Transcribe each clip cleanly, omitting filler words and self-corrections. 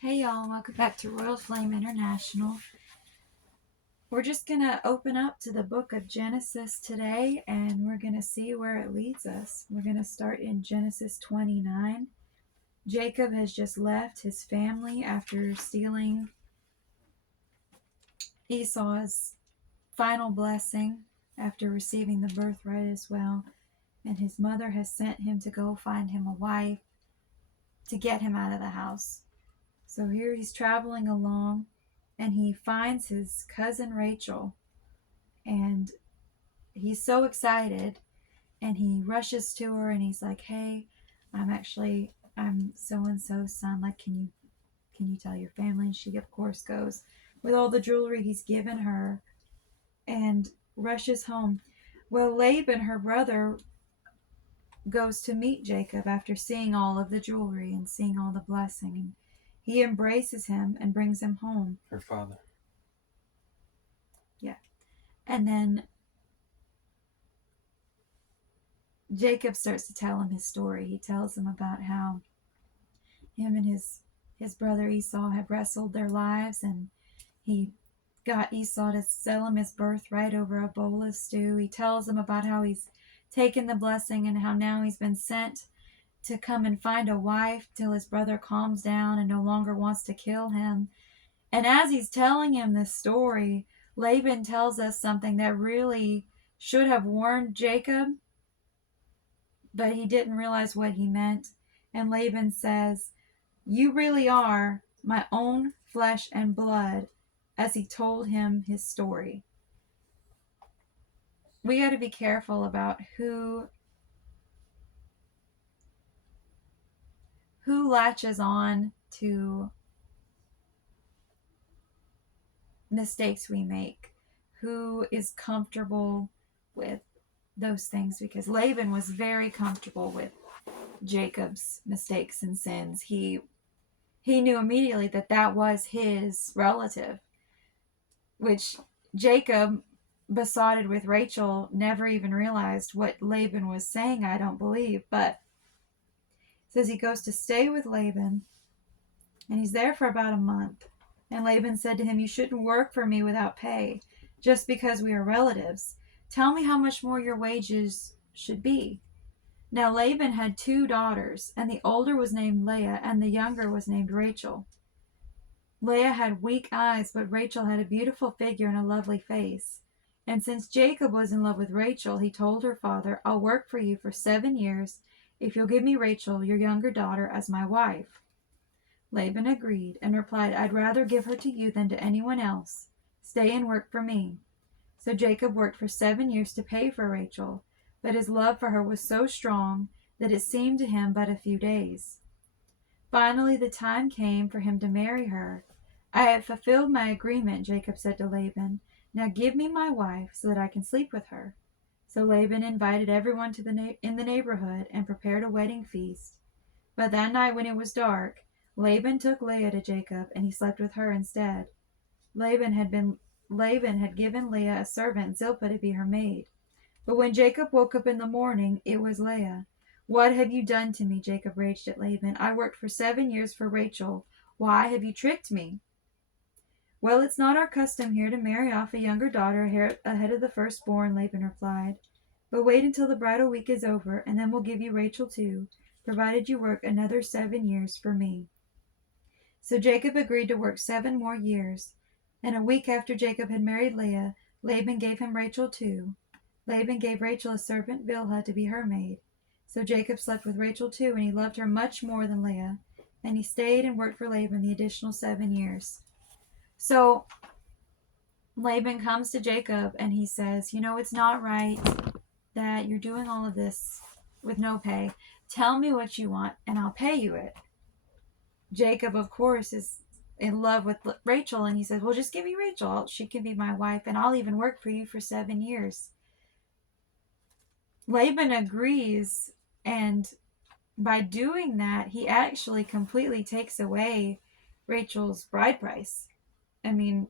Hey y'all, welcome back to Royal Flame International. We're just going to open up to the book of Genesis today and we're going to see where it leads us. We're going to start in Genesis 29. Jacob has just left his family after stealing Esau's final blessing after receiving the birthright as well. And his mother has sent him to go find him a wife to get him out of the house. So here he's traveling along and he finds his cousin Rachel, and he's so excited and he rushes to her and he's like, "Hey, I'm so and so's son. Like, can you tell your family?" And she of course goes with all the jewelry he's given her and rushes home. Well, Laban, her brother, goes to meet Jacob after seeing all of the jewelry and seeing all the blessing, and he embraces him and brings him home. Her father. Yeah. And then Jacob starts to tell him his story. He tells him about how him and his brother Esau have wrestled their lives, and he got Esau to sell him his birthright over a bowl of stew. He tells him about how he's taken the blessing and how now he's been sent to come and find a wife till his brother calms down and no longer wants to kill him. And as he's telling him this story, Laban tells us something that really should have warned Jacob, but he didn't realize what he meant. And Laban says, "You really are my own flesh and blood," as he told him his story. We got to be careful about who latches on to mistakes we make, who is comfortable with those things, because Laban was very comfortable with Jacob's mistakes and sins. He knew immediately that that was his relative, which Jacob, besotted with Rachel, never even realized what Laban was saying, I don't believe. But it says he goes to stay with Laban, and he's there for about a month. And Laban said to him, "You shouldn't work for me without pay, just because we are relatives. Tell me how much more your wages should be." Now Laban had 2 daughters, and the older was named Leah, and the younger was named Rachel. Leah had weak eyes, but Rachel had a beautiful figure and a lovely face. And since Jacob was in love with Rachel, he told her father, "I'll work for you for 7 years if you'll give me Rachel, your younger daughter, as my wife." Laban agreed and replied, "I'd rather give her to you than to anyone else. Stay and work for me." So Jacob worked for 7 years to pay for Rachel, but his love for her was so strong that it seemed to him but a few days. Finally, the time came for him to marry her. "I have fulfilled my agreement," Jacob said to Laban. "Now give me my wife so that I can sleep with her." So Laban invited everyone in the neighborhood and prepared a wedding feast. But that night when it was dark, Laban took Leah to Jacob, and he slept with her instead. Laban had given Leah a servant, Zilpah, to be her maid. But when Jacob woke up in the morning, it was Leah. "What have you done to me?" Jacob raged at Laban. "I worked for 7 years for Rachel. Why have you tricked me?" "Well, it's not our custom here to marry off a younger daughter ahead of the firstborn," Laban replied. "But wait until the bridal week is over, and then we'll give you Rachel too, provided you work another 7 years for me." So Jacob agreed to work 7 more years. And a week after Jacob had married Leah, Laban gave him Rachel too. Laban gave Rachel a servant, Bilhah, to be her maid. So Jacob slept with Rachel too, and he loved her much more than Leah. And he stayed and worked for Laban the additional 7 years. So Laban comes to Jacob and he says, "It's not right that you're doing all of this with no pay. Tell me what you want and I'll pay you it." Jacob, of course, is in love with Rachel, and he says, "Well, just give me Rachel. She can be my wife, and I'll even work for you for 7 years." Laban agrees, and by doing that, he actually completely takes away Rachel's bride price. I mean,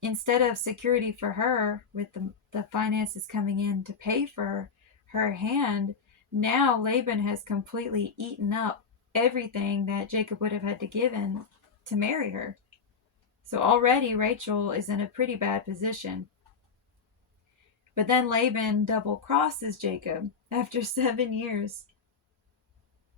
instead of security for her with the finances coming in to pay for her hand, now Laban has completely eaten up everything that Jacob would have had to give in to marry her. So already Rachel is in a pretty bad position. But then Laban double crosses Jacob after 7 years,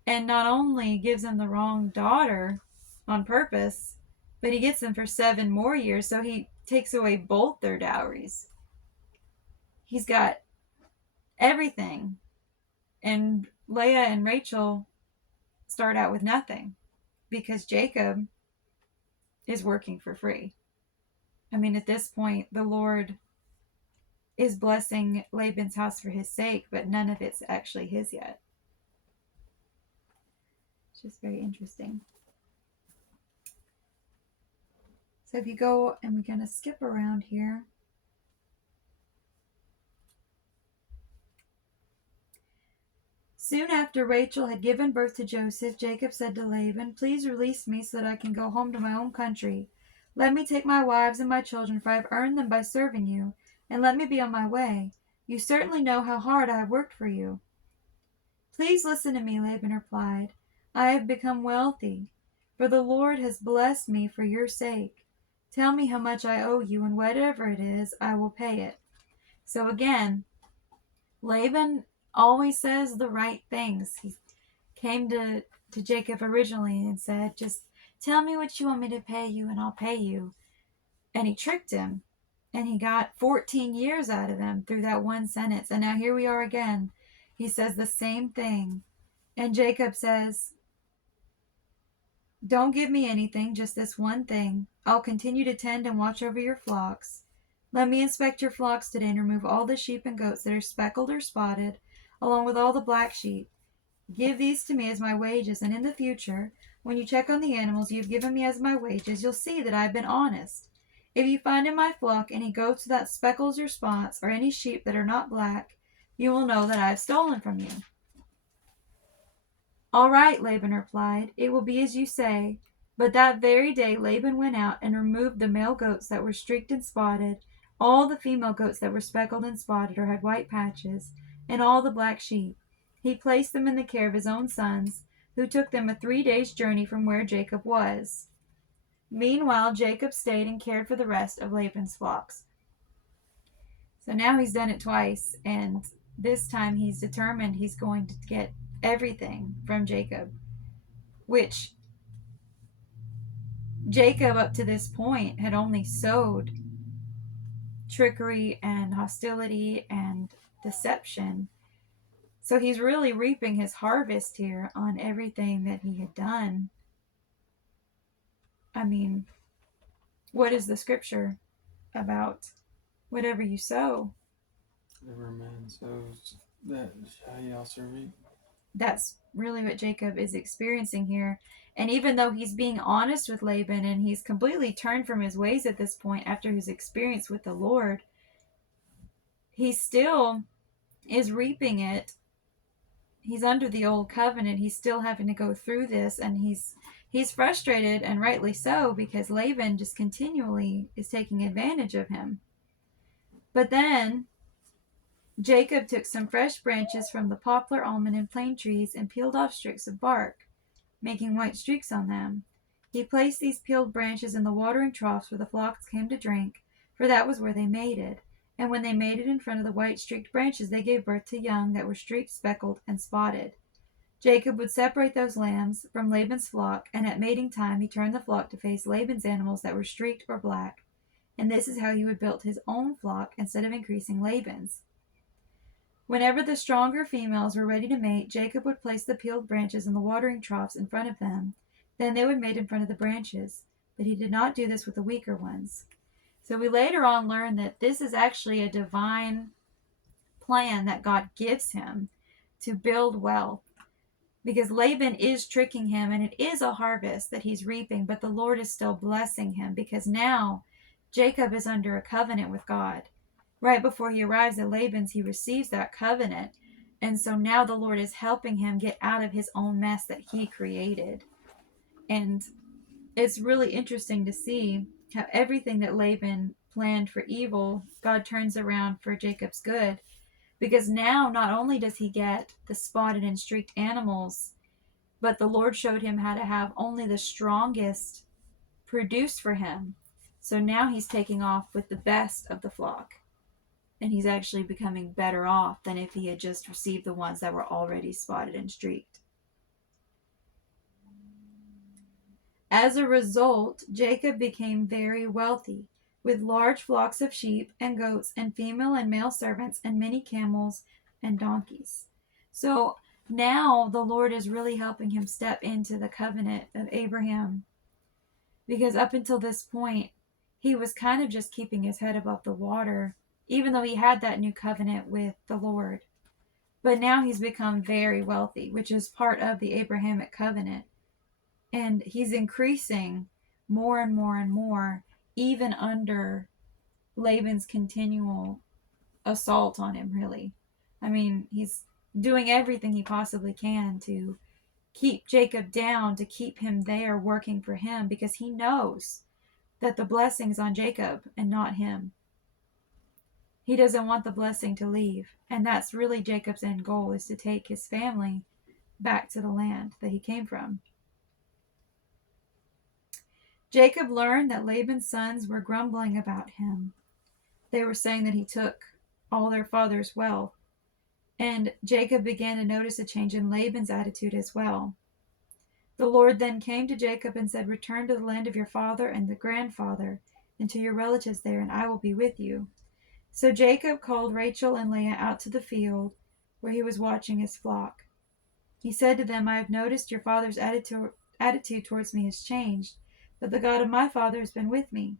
and not only gives him the wrong daughter on purpose, but he gets them for 7 more years. So he takes away both their dowries. He's got everything. And Leah and Rachel start out with nothing because Jacob is working for free. I mean, at this point, the Lord is blessing Laban's house for his sake, but none of it's actually his yet. It's just very interesting. So if you go, and we're going to skip around here. Soon after Rachel had given birth to Joseph, Jacob said to Laban, "Please release me so that I can go home to my own country. Let me take my wives and my children, for I have earned them by serving you, and let me be on my way. You certainly know how hard I have worked for you." "Please listen to me," Laban replied. "I have become wealthy, for the Lord has blessed me for your sake. Tell me how much I owe you, and whatever it is, I will pay it." So again, Laban always says the right things. He came to Jacob originally and said, "Just tell me what you want me to pay you, and I'll pay you." And he tricked him, and he got 14 years out of him through that one sentence. And now here we are again. He says the same thing. And Jacob says, "Don't give me anything, just this one thing. I'll continue to tend and watch over your flocks. Let me inspect your flocks today and remove all the sheep and goats that are speckled or spotted, along with all the black sheep. Give these to me as my wages, and in the future, when you check on the animals you've given me as my wages, you'll see that I've been honest. If you find in my flock any goats without speckles or spots, or any sheep that are not black, you will know that I have stolen from you." "All right," Laban replied, "it will be as you say." But that very day Laban went out and removed the male goats that were streaked and spotted, all the female goats that were speckled and spotted or had white patches, and all the black sheep. He placed them in the care of his own sons, who took them a 3 days' journey from where Jacob was. Meanwhile, Jacob stayed and cared for the rest of Laban's flocks. So now he's done it twice, and this time he's determined he's going to get everything from Jacob, which Jacob up to this point had only sowed trickery and hostility and deception. So he's really reaping his harvest here on everything that he had done. I mean, what is the scripture about? Whatever you sow, whatever man sows, that shall he also reap. That's really what Jacob is experiencing here. And even though he's being honest with Laban and he's completely turned from his ways at this point after his experience with the Lord, he still is reaping it. He's under the old covenant. He's still having to go through this, and he's frustrated, and rightly so, because Laban just continually is taking advantage of him. But then Jacob took some fresh branches from the poplar, almond, and plane trees and peeled off strips of bark, making white streaks on them. He placed these peeled branches in the watering troughs where the flocks came to drink, for that was where they mated. And when they mated in front of the white streaked branches, they gave birth to young that were streaked, speckled, and spotted. Jacob would separate those lambs from Laban's flock, and at mating time he turned the flock to face Laban's animals that were streaked or black. And this is how he would build his own flock instead of increasing Laban's. Whenever the stronger females were ready to mate, Jacob would place the peeled branches in the watering troughs in front of them. Then they would mate in front of the branches. But he did not do this with the weaker ones. So we later on learn that this is actually a divine plan that God gives him to build wealth. Because Laban is tricking him, and it is a harvest that he's reaping, but the Lord is still blessing him because now Jacob is under a covenant with God. Right before he arrives at Laban's, he receives that covenant. And so now the Lord is helping him get out of his own mess that he created. And it's really interesting to see how everything that Laban planned for evil, God turns around for Jacob's good. Because now not only does he get the spotted and streaked animals But the Lord showed him how to have only the strongest produced for him. So now he's taking off with the best of the flock. And he's actually becoming better off than if he had just received the ones that were already spotted and streaked. As a result, Jacob became very wealthy, with large flocks of sheep and goats and female and male servants and many camels and donkeys. So now the Lord is really helping him step into the covenant of Abraham, because up until this point, he was kind of just keeping his head above the water, even though he had that new covenant with the Lord. But now he's become very wealthy, which is part of the Abrahamic covenant. And he's increasing more and more and more, even under Laban's continual assault on him, really. I mean, he's doing everything he possibly can to keep Jacob down, to keep him there working for him, because he knows that the blessing's on Jacob and not him. He doesn't want the blessing to leave. And that's really Jacob's end goal, is to take his family back to the land that he came from. Jacob learned that Laban's sons were grumbling about him. They were saying that he took all their father's wealth. And Jacob began to notice a change in Laban's attitude as well. The Lord then came to Jacob and said, "Return to the land of your father and the grandfather, and to your relatives there, and I will be with you." So Jacob called Rachel and Leah out to the field where he was watching his flock. He said to them, "I have noticed your father's attitude towards me has changed, but the God of my father has been with me.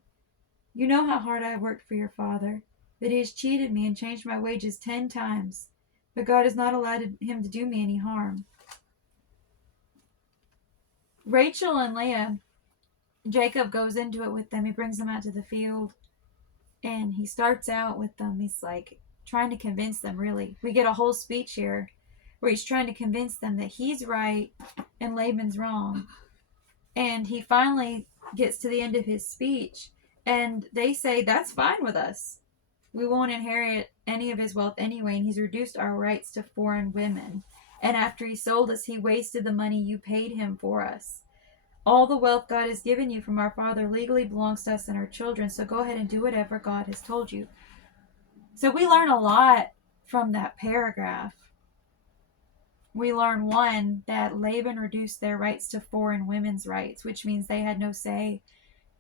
You know how hard I have worked for your father, that he has cheated me and changed my wages 10 times, but God has not allowed him to do me any harm." Rachel and Leah, Jacob goes into it with them. He brings them out to the field, and he starts out with them. He's like trying to convince them, really. We get a whole speech here where he's trying to convince them that he's right and Laban's wrong. And he finally gets to the end of his speech, and they say, "That's fine with us. We won't inherit any of his wealth anyway, and he's reduced our rights to foreign women. And after he sold us, he wasted the money you paid him for us. All the wealth God has given you from our father legally belongs to us and our children, so go ahead and do whatever God has told you." So we learn a lot from that paragraph. We learn, one, that Laban reduced their rights to foreign women's rights, which means they had no say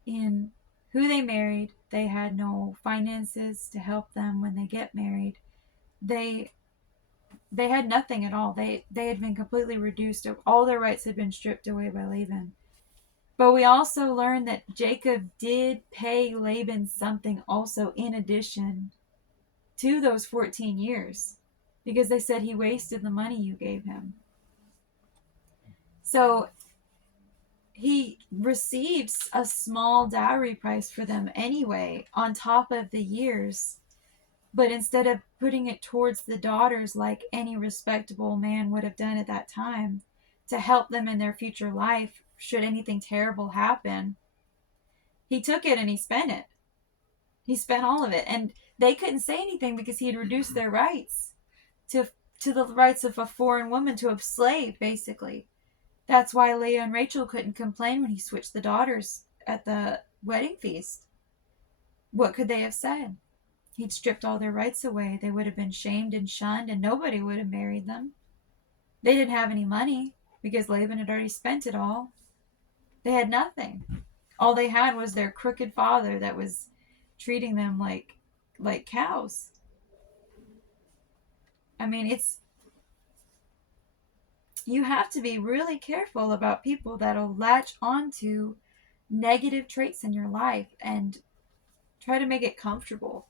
in who they married. They had no finances to help them when they get married. They had nothing at all. They had been completely reduced. All their rights had been stripped away by Laban. But we also learn that Jacob did pay Laban something also in addition to those 14 years, because they said he wasted the money you gave him. So he receives a small dowry price for them anyway, on top of the years. But instead of putting it towards the daughters like any respectable man would have done at that time to help them in their future life, should anything terrible happen, he took it and he spent it. He spent all of it. And they couldn't say anything because he had reduced their rights to the rights of a foreign woman, to a slave, basically. That's why Leah and Rachel couldn't complain when he switched the daughters at the wedding feast. What could they have said? He'd stripped all their rights away. They would have been shamed and shunned, and nobody would have married them. They didn't have any money because Laban had already spent it all. They had nothing. All they had was their crooked father that was treating them like cows. I mean, you have to be really careful about people that'll latch onto negative traits in your life and try to make it comfortable.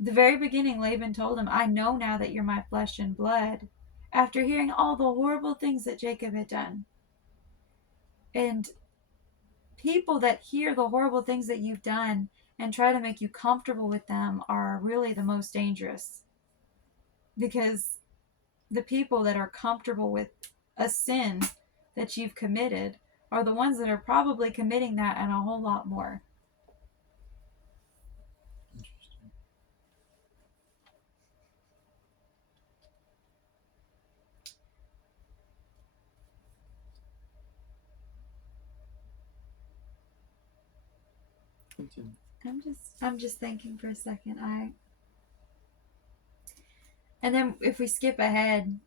At the very beginning, Laban told him, "I know now that you're my flesh and blood," after hearing all the horrible things that Jacob had done. And people that hear the horrible things that you've done and try to make you comfortable with them are really the most dangerous, because the people that are comfortable with a sin that you've committed are the ones that are probably committing that and a whole lot more. Interesting. Continue. I'm just thinking for a second. And then if we skip ahead,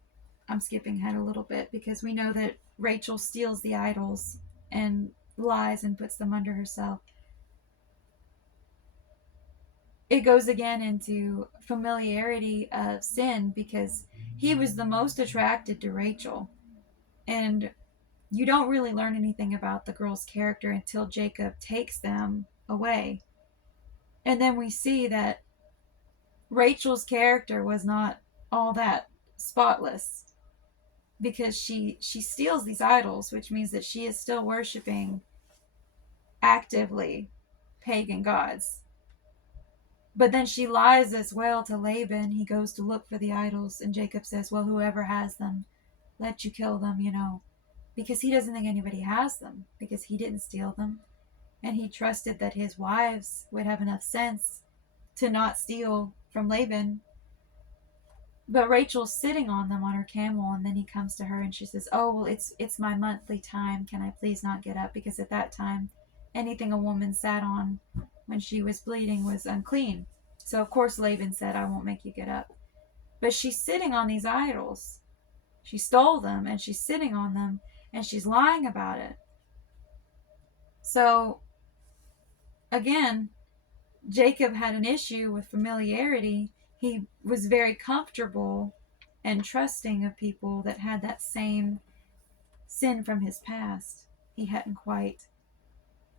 I'm skipping ahead a little bit because we know that Rachel steals the idols and lies and puts them under herself. It goes again into familiarity of sin because he was the most attracted to Rachel. And you don't really learn anything about the girl's character until Jacob takes them away. And then we see that Rachel's character was not all that spotless because she steals these idols, which means that she is still worshiping actively pagan gods. But then she lies as well to Laban. He goes to look for the idols, and Jacob says, well, whoever has them, let you kill them, because he doesn't think anybody has them, because he didn't steal them. And he trusted that his wives would have enough sense to not steal from Laban. But Rachel's sitting on them on her camel, and then he comes to her and she says, oh, well, it's my monthly time. Can I please not get up? Because at that time, anything a woman sat on when she was bleeding was unclean. So, of course, Laban said, I won't make you get up. But she's sitting on these idols. She stole them, and she's sitting on them, and she's lying about it. So, again, Jacob had an issue with familiarity. He was very comfortable and trusting of people that had that same sin from his past. He hadn't quite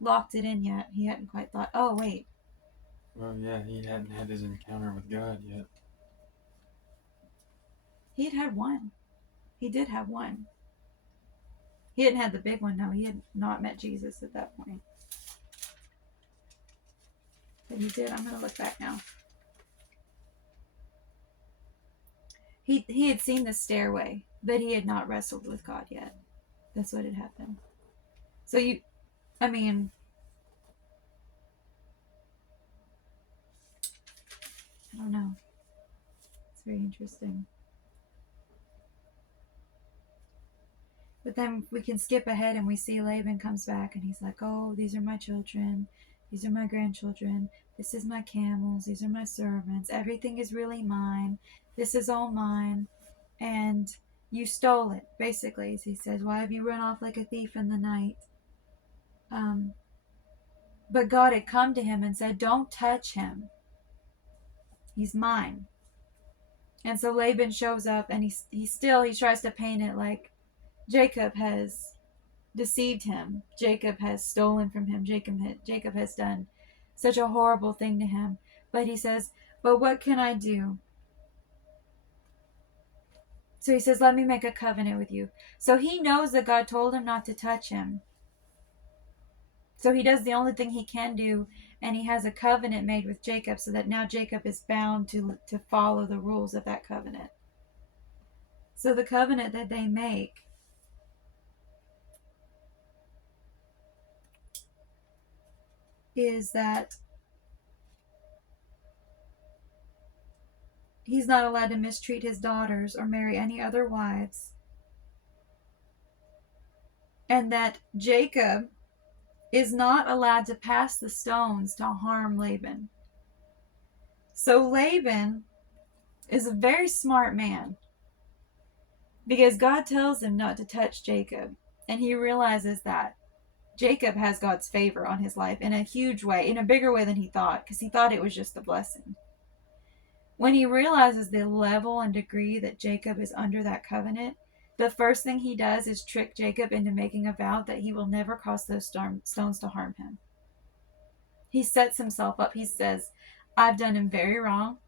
locked it in yet. He hadn't quite thought, oh, wait. Well, yeah, he hadn't had his encounter with God yet. He had one. He did have one. He hadn't had the big one, no. He had not met Jesus at that point. But he did. I'm going to look back now. He had seen the stairway, but he had not wrestled with God yet. That's what had happened. So I don't know. It's very interesting. But then we can skip ahead and we see Laban comes back and he's like, oh, these are my children. These are my grandchildren. This is my camels. These are my servants. Everything is really mine. This is all mine. And you stole it, basically. He says, why have you run off like a thief in the night? But God had come to him and said, don't touch him. He's mine. And so Laban shows up and he tries to paint it like Jacob has deceived him. Jacob has stolen from him. Jacob has done such a horrible thing to him. But he says, but what can I do? So he says, let me make a covenant with you. So he knows that God told him not to touch him. So he does the only thing he can do, and he has a covenant made with Jacob so that now Jacob is bound to follow the rules of that covenant. So the covenant that they make is that he's not allowed to mistreat his daughters or marry any other wives. And that Jacob is not allowed to pass the stones to harm Laban. So Laban is a very smart man because God tells him not to touch Jacob. And he realizes that Jacob has God's favor on his life in a huge way, in a bigger way than he thought, because he thought it was just a blessing. When he realizes the level and degree that Jacob is under that covenant, the first thing he does is trick Jacob into making a vow that he will never cause those stones to harm him. He sets himself up. He says, I've done him very wrong.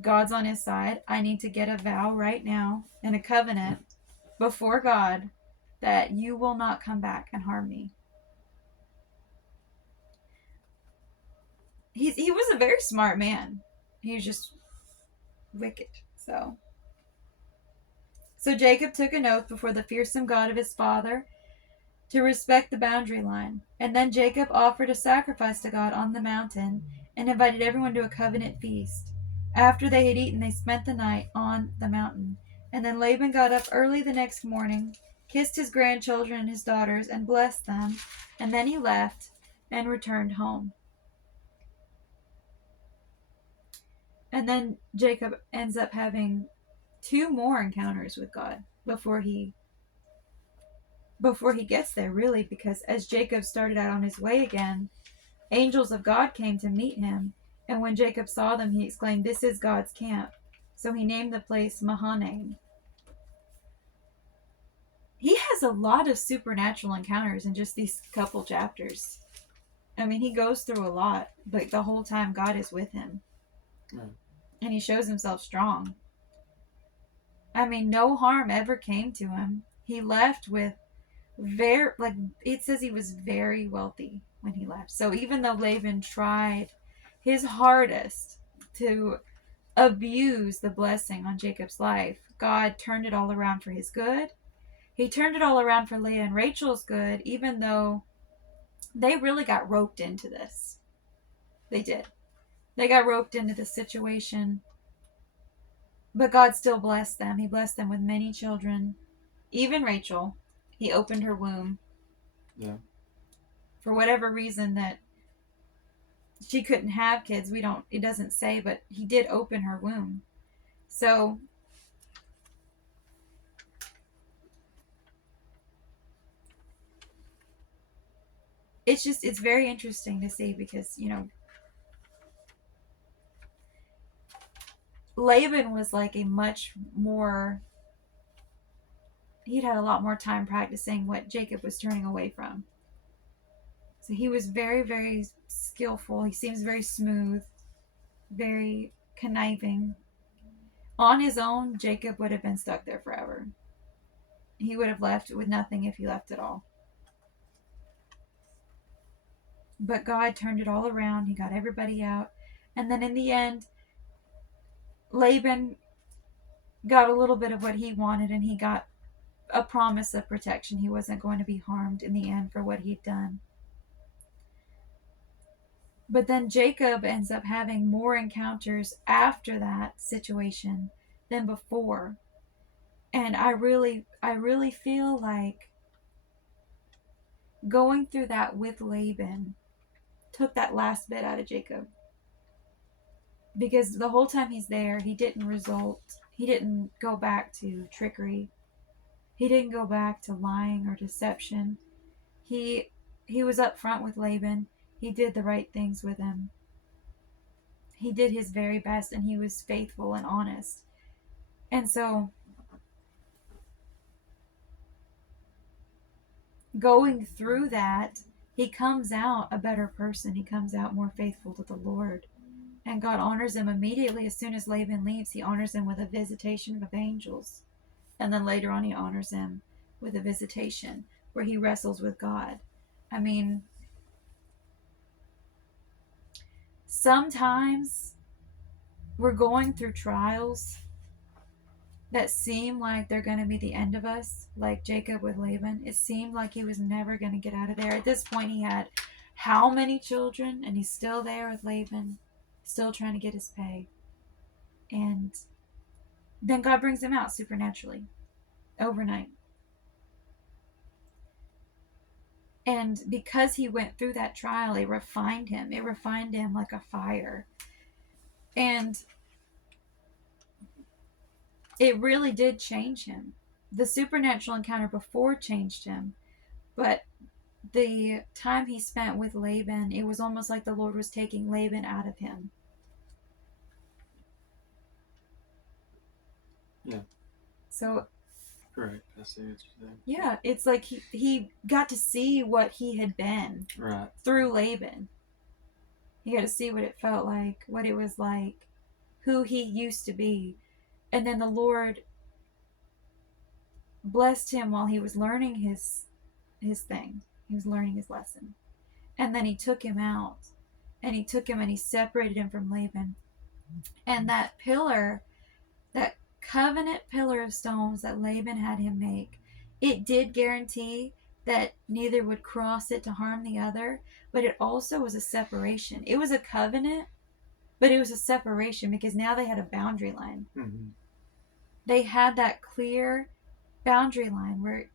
God's on his side. I need to get a vow right now and a covenant before God that you will not come back and harm me. He was a very smart man. He was just wicked. So Jacob took an oath before the fearsome God of his father to respect the boundary line. And then Jacob offered a sacrifice to God on the mountain and invited everyone to a covenant feast. After they had eaten, they spent the night on the mountain. And then Laban got up early the next morning, kissed his grandchildren and his daughters, and blessed them. And then he left and returned home. And then Jacob ends up having two more encounters with God before he gets there, really, because as Jacob started out on his way again, angels of God came to meet him, and when Jacob saw them, he exclaimed, "This is God's camp." So he named the place Mahanaim. He has a lot of supernatural encounters in just these couple chapters. I mean, he goes through a lot, but the whole time God is with him. Right. And he shows himself strong. I mean, no harm ever came to him. He left with it says he was very wealthy when he left. So even though Laban tried his hardest to abuse the blessing on Jacob's life, God turned it all around for his good. He turned it all around for Leah and Rachel's good, even though they really got roped into this. They did. They got roped into the situation, but God still blessed them. He blessed them with many children. Even Rachel, he opened her womb. Yeah. For whatever reason that she couldn't have kids, it doesn't say, but he did open her womb. So it's very interesting to see because, Laban was like he'd had a lot more time practicing what Jacob was turning away from. So he was very, very skillful. He seems very smooth, very conniving. On his own, Jacob would have been stuck there forever. He would have left with nothing if he left at all. But God turned it all around. He got everybody out. And then in the end, Laban got a little bit of what he wanted, and he got a promise of protection. He wasn't going to be harmed in the end for what he'd done. But then Jacob ends up having more encounters after that situation than before. And I really feel like going through that with Laban took that last bit out of Jacob. Because the whole time he's there, he didn't go back to trickery. He didn't go back to lying or deception. He was upfront with Laban. He did the right things with him. He did his very best, and he was faithful and honest. And so going through that, he comes out a better person. He comes out more faithful to the Lord. And God honors him immediately. As soon as Laban leaves, he honors him with a visitation of angels. And then later on, he honors him with a visitation where he wrestles with God. I mean, sometimes we're going through trials that seem like they're going to be the end of us, like Jacob with Laban. It seemed like he was never going to get out of there. At this point, he had how many children, and he's still there with Laban, still trying to get his pay. And then God brings him out supernaturally, overnight. And because he went through that trial, it refined him. It refined him like a fire. And it really did change him. The supernatural encounter before changed him, but the time he spent with Laban, it was almost like the Lord was taking Laban out of him. Yeah. So, correct. I see what you're saying. Yeah, it's like he got to see what he had been right through Laban. He got to see what it felt like, what it was like, who he used to be. And then the Lord blessed him while he was learning his thing. He was learning his lesson. And then he took him out. And he took him and he separated him from Laban. And that pillar, that covenant pillar of stones that Laban had him make, it did guarantee that neither would cross it to harm the other, but it also was a separation. It was a covenant, but it was a separation because now they had a boundary line. Mm-hmm. They had that clear boundary line where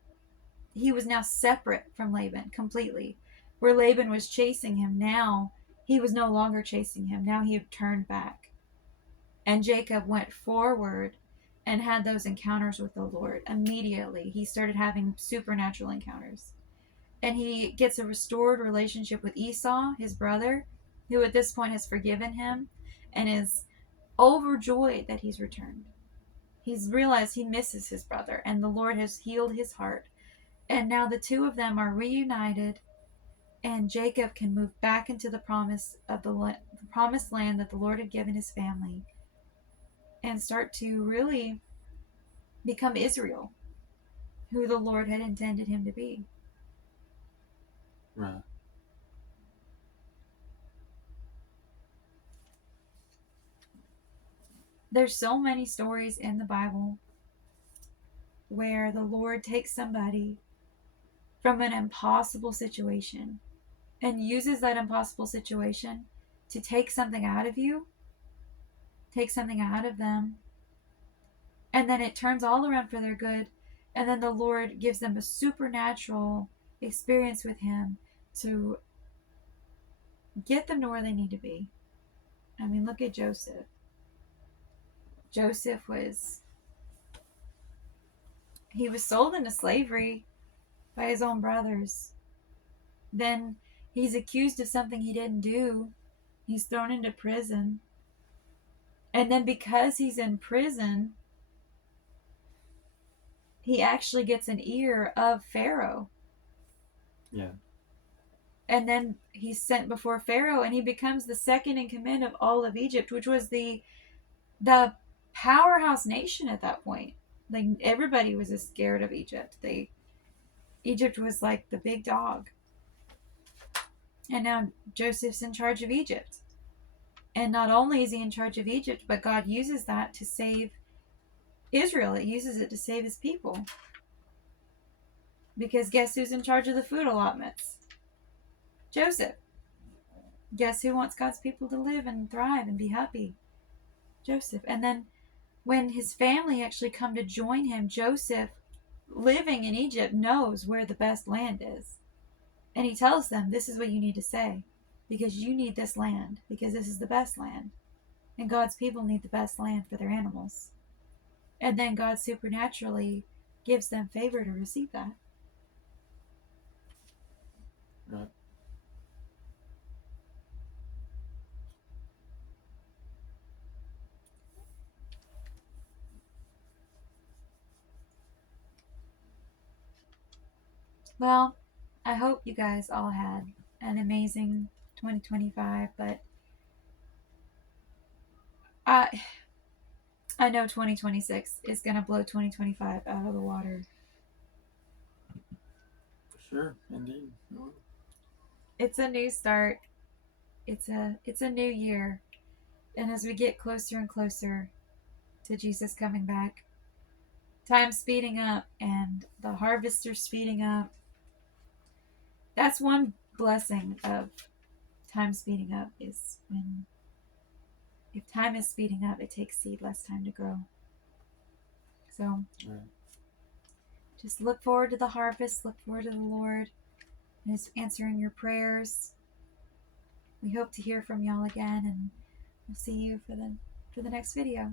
he was now separate from Laban completely. Where Laban was chasing him, now he was no longer chasing him. Now he had turned back. And Jacob went forward and had those encounters with the Lord. Immediately, he started having supernatural encounters. And he gets a restored relationship with Esau, his brother, who at this point has forgiven him and is overjoyed that he's returned. He's realized he misses his brother, and the Lord has healed his heart. And now the two of them are reunited, and Jacob can move back into the promised land that the Lord had given his family, and start to really become Israel, who the Lord had intended him to be. Right. There's so many stories in the Bible where the Lord takes somebody from an impossible situation and uses that impossible situation to take something out of you, take something out of them, and then it turns all around for their good. And then the Lord gives them a supernatural experience with Him to get them to where they need to be. I mean, look at Joseph. Joseph he was sold into slavery by his own brothers. Then he's accused of something he didn't do. He's thrown into prison. And then because he's in prison, he actually gets an ear of Pharaoh. Yeah. And then he's sent before Pharaoh, and he becomes the second in command of all of Egypt, which was the powerhouse nation at that point. Like everybody was as scared of Egypt. Egypt was like the big dog. And now Joseph's in charge of Egypt. And not only is he in charge of Egypt, but God uses that to save Israel. It uses it to save his people. Because guess who's in charge of the food allotments? Joseph. Guess who wants God's people to live and thrive and be happy? Joseph. And then when his family actually come to join him, Joseph, living in Egypt, knows where the best land is. And he tells them, this is what you need to say, because you need this land, because this is the best land. And God's people need the best land for their animals. And then God supernaturally gives them favor to receive that. Right. Well, I hope you guys all had an amazing 2025, but I I know 2026 is going to blow 2025 out of the water. For sure. Indeed. Oh. It's a new start. It's a new year. And as we get closer and closer to Jesus coming back, time's speeding up and the harvests are speeding up. That's one blessing of time speeding up, is when if time is speeding up, it takes seed less time to grow. So Right. just look forward to the harvest, look forward to the Lord and His answering your prayers. We hope to hear from y'all again, and we'll see you for the next video.